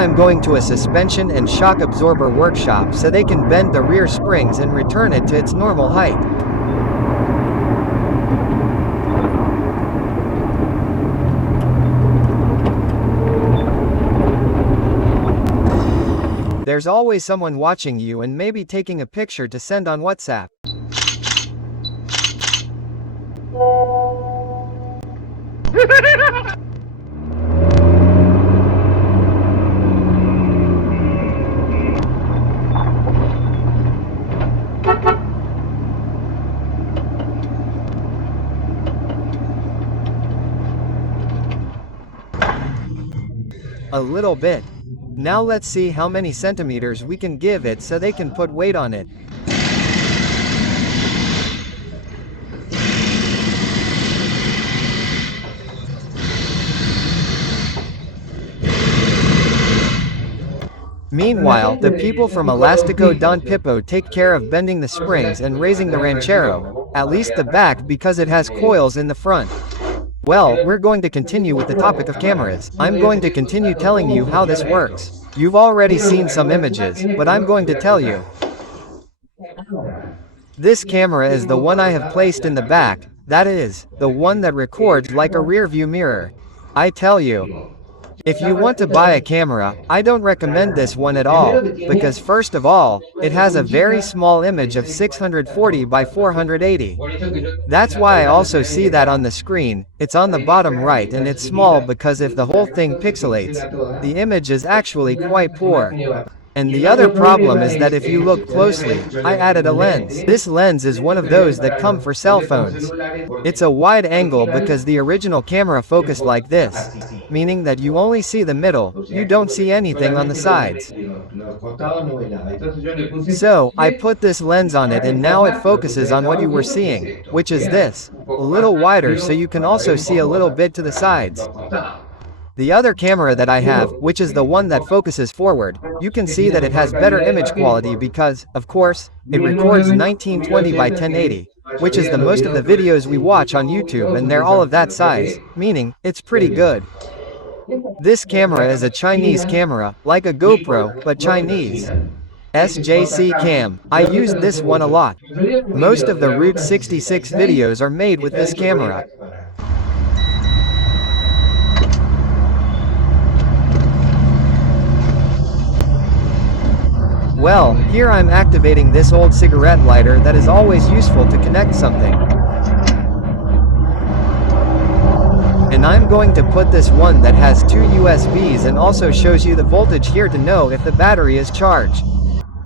I'm going to a suspension and shock absorber workshop so they can bend the rear springs and return it to its normal height. There's always someone watching you and maybe taking a picture to send on WhatsApp. A little bit. Now let's see how many centimeters we can give it so they can put weight on it. Meanwhile, the people from Elastico Don Pippo take care of bending the springs and raising the Ranchero, at least the back because it has coils in the front. Well, we're going to continue with the topic of cameras. I'm going to continue telling you how this works. You've already seen some images, but I'm going to tell you. This camera is the one I have placed in the back, that is, the one that records like a rear view mirror. I tell you. If you want to buy a camera, I don't recommend this one at all, because first of all, it has a very small image of 640 by 480. That's why I also see that on the screen, it's on the bottom right and it's small because if the whole thing pixelates, the image is actually quite poor. And the other problem is that if you look closely, I added a lens. This lens is one of those that come for cell phones. It's a wide angle because the original camera focused like this, meaning that you only see the middle, you don't see anything on the sides. So, I put this lens on it and now it focuses on what you were seeing, which is this, a little wider so you can also see a little bit to the sides. The other camera that I have, which is the one that focuses forward, you can see that it has better image quality because, of course, it records 1920 by 1080, which is the most of the videos we watch on YouTube and they're all of that size, meaning, it's pretty good. This camera is a Chinese camera, like a GoPro, but Chinese. SJC Cam. I used this one a lot. Most of the Route 66 videos are made with this camera. Well, here I'm activating this old cigarette lighter that is always useful to connect something. And I'm going to put this one that has two USBs and also shows you the voltage here to know if the battery is charged.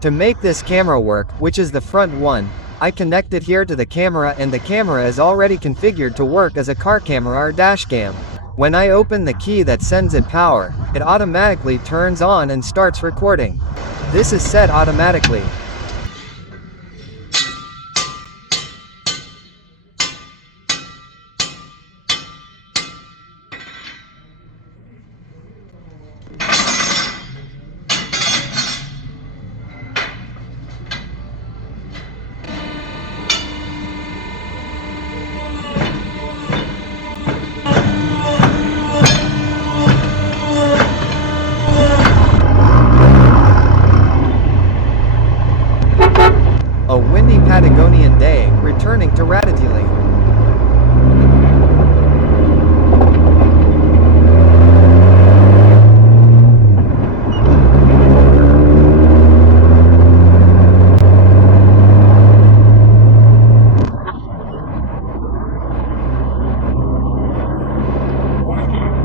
To make this camera work, which is the front one, I connect it here to the camera and the camera is already configured to work as a car camera or dash cam. When I open the key that sends it power, it automatically turns on and starts recording. This is set automatically. A windy Patagonian day, returning to Ratatouille.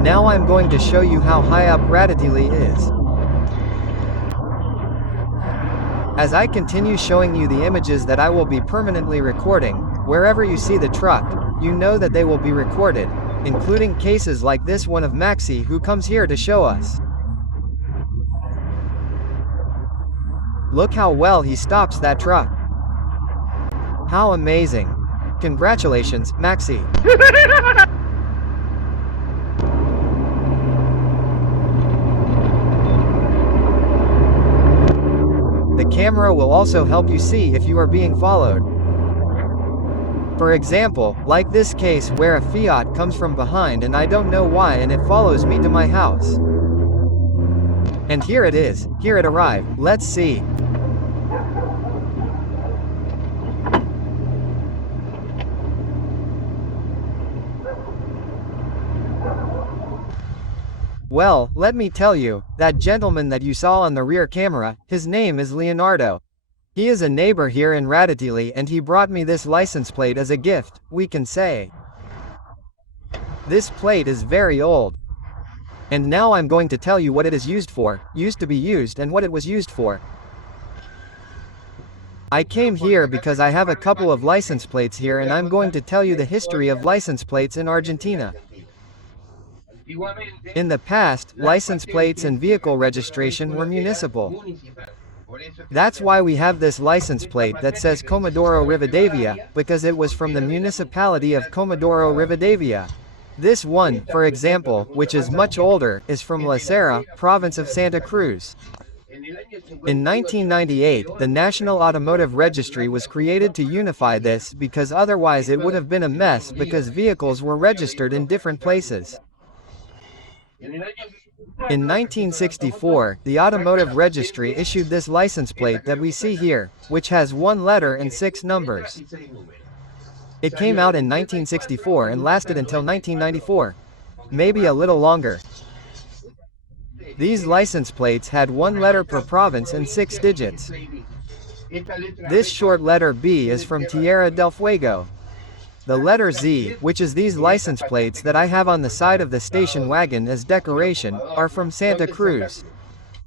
Now I'm going to show you how high up Ratatouille is. As I continue showing you the images that I will be permanently recording, wherever you see the truck, you know that they will be recorded, including cases like this one of Maxi who comes here to show us. Look how well he stops that truck. How amazing. Congratulations, Maxi. The camera will also help you see if you are being followed. For example, like this case where a Fiat comes from behind and I don't know why and it follows me to my house. And here it is, here it arrived, let's see. Well, let me tell you, that gentleman that you saw on the rear camera, his name is Leonardo. He is a neighbor here in Ratatili and he brought me this license plate as a gift, we can say. This plate is very old. And now I'm going to tell you what it is used for, used to be used and what it was used for. I came here because I have a couple of license plates here and I'm going to tell you the history of license plates in Argentina. In the past, license plates and vehicle registration were municipal. That's why we have this license plate that says Comodoro Rivadavia, because it was from the municipality of Comodoro Rivadavia. This one, for example, which is much older, is from La Serra, province of Santa Cruz. In 1998, the National Automotive Registry was created to unify this because otherwise it would have been a mess because vehicles were registered in different places. In 1964, the Automotive Registry issued this license plate that we see here, which has 1 letter and 6 numbers. It came out in 1964 and lasted until 1994. Maybe a little longer. These license plates had 1 letter per province and 6 digits. This short letter B is from Tierra del Fuego. The letter Z, which is these license plates that I have on the side of the station wagon as decoration, are from Santa Cruz.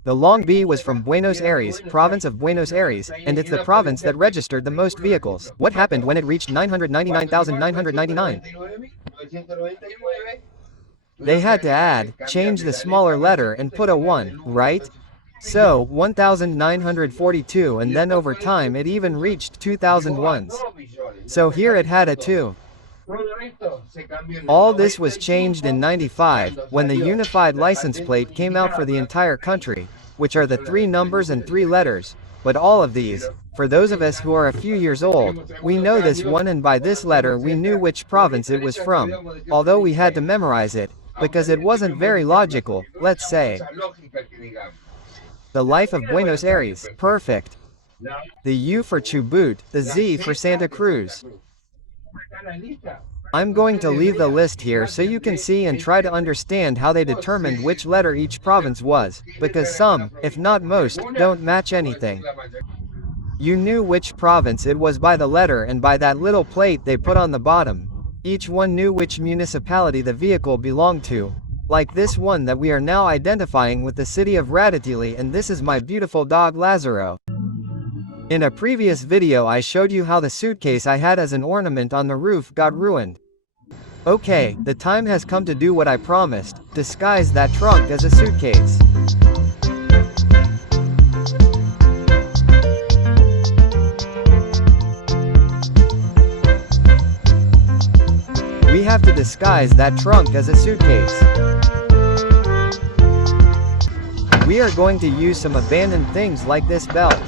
The long B was from Buenos Aires, province of Buenos Aires, and it's the province that registered the most vehicles. What happened when it reached 999,999? They had to change the smaller letter and put a 1, right? So, 1,942 and then over time it even reached 2,001s. So here it had a 2. All this was changed in 95, when the unified license plate came out for the entire country, which are the 3 numbers and 3 letters. But all of these, for those of us who are a few years old, we know this one and by this letter we knew which province it was from, although we had to memorize it, because it wasn't very logical, let's say. The life of Buenos Aires, perfect. The U for Chubut, the Z for Santa Cruz. I'm going to leave the list here so you can see and try to understand how they determined which letter each province was, because some, if not most, don't match anything. You knew which province it was by the letter and by that little plate they put on the bottom. Each one knew which municipality the vehicle belonged to. Like this one that we are now identifying with the city of Ratatili, and this is my beautiful dog Lazaro. In a previous video I showed you how the suitcase I had as an ornament on the roof got ruined. Okay, the time has come to do what I promised, disguise that trunk as a suitcase. We have to disguise that trunk as a suitcase. We are going to use some abandoned things like this belt.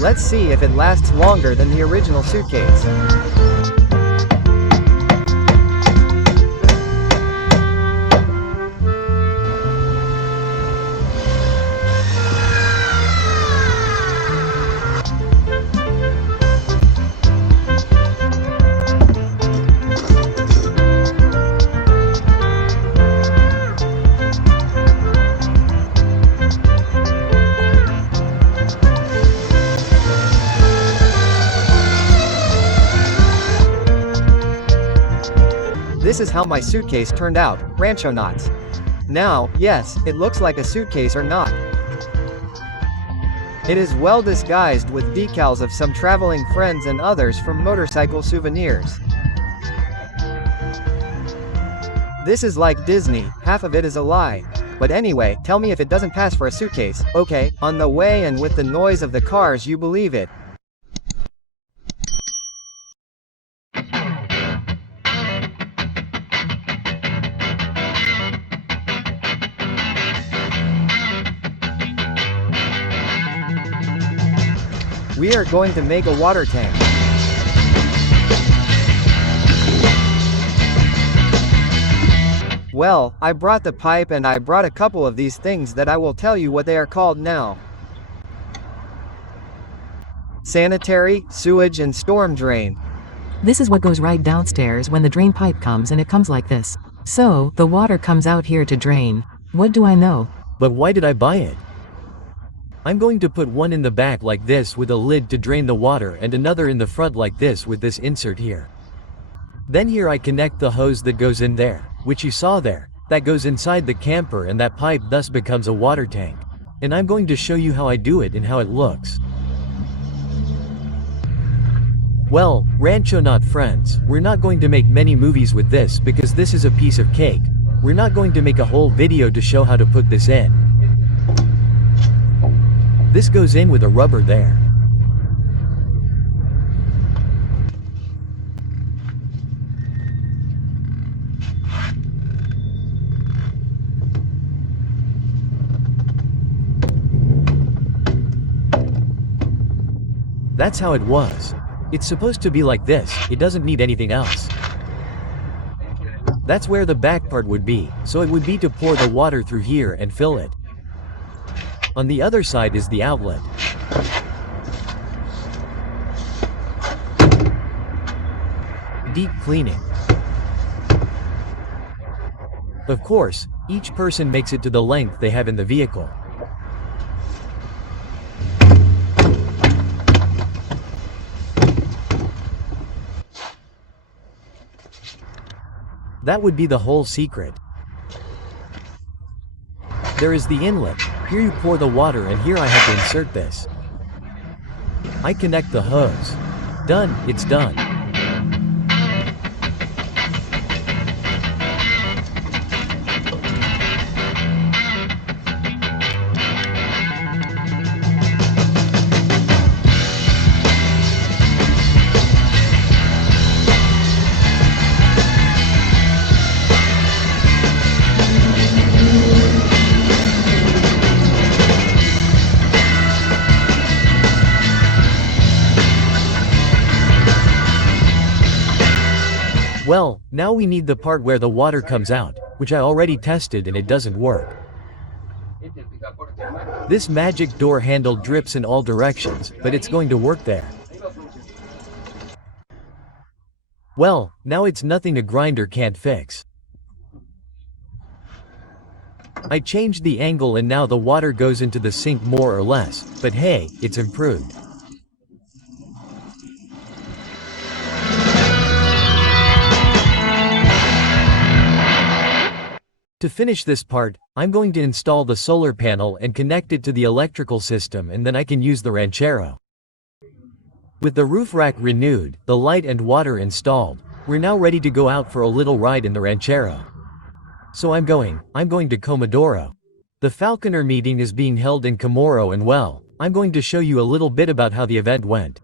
Let's see if it lasts longer than the original suitcase. This is how my suitcase turned out, Ranchonauta. Now, yes, it looks like a suitcase or not. It is well disguised with decals of some traveling friends and others from motorcycle souvenirs. This is like Disney, half of it is a lie. But anyway, tell me if it doesn't pass for a suitcase, okay? On the way and with the noise of the cars you believe it. We are going to make a water tank. Well, I brought the pipe and I brought a couple of these things that I will tell you what they are called now. Sanitary, sewage and storm drain. This is what goes right downstairs when the drain pipe comes, and it comes like this. So, the water comes out here to drain. What do I know? But why did I buy it? I'm going to put one in the back like this with a lid to drain the water and another in the front like this with this insert here. Then here I connect the hose that goes in there, which you saw there, that goes inside the camper, and that pipe thus becomes a water tank. And I'm going to show you how I do it and how it looks. Well, Ranchonauta friends, we're not going to make many movies with this because this is a piece of cake. We're not going to make a whole video to show how to put this in. This goes in with a rubber there. That's how it was. It's supposed to be like this, it doesn't need anything else. That's where the back part would be, so it would be to pour the water through here and fill it. On the other side is the outlet. Deep cleaning. Of course, each person makes it to the length they have in the vehicle. That would be the whole secret. There is the inlet. Here you pour the water and here I have to insert this. I connect the hose. Done, it's done. Well, now we need the part where the water comes out, which I already tested and it doesn't work. This magic door handle drips in all directions, but it's going to work there. Well, now it's nothing a grinder can't fix. I changed the angle and now the water goes into the sink more or less, but hey, it's improved. To finish this part, I'm going to install the solar panel and connect it to the electrical system, and then I can use the Ranchero. With the roof rack renewed, the light and water installed, we're now ready to go out for a little ride in the Ranchero. So I'm going to Comodoro. The Falconer meeting is being held in Comoro, and well, I'm going to show you a little bit about how the event went.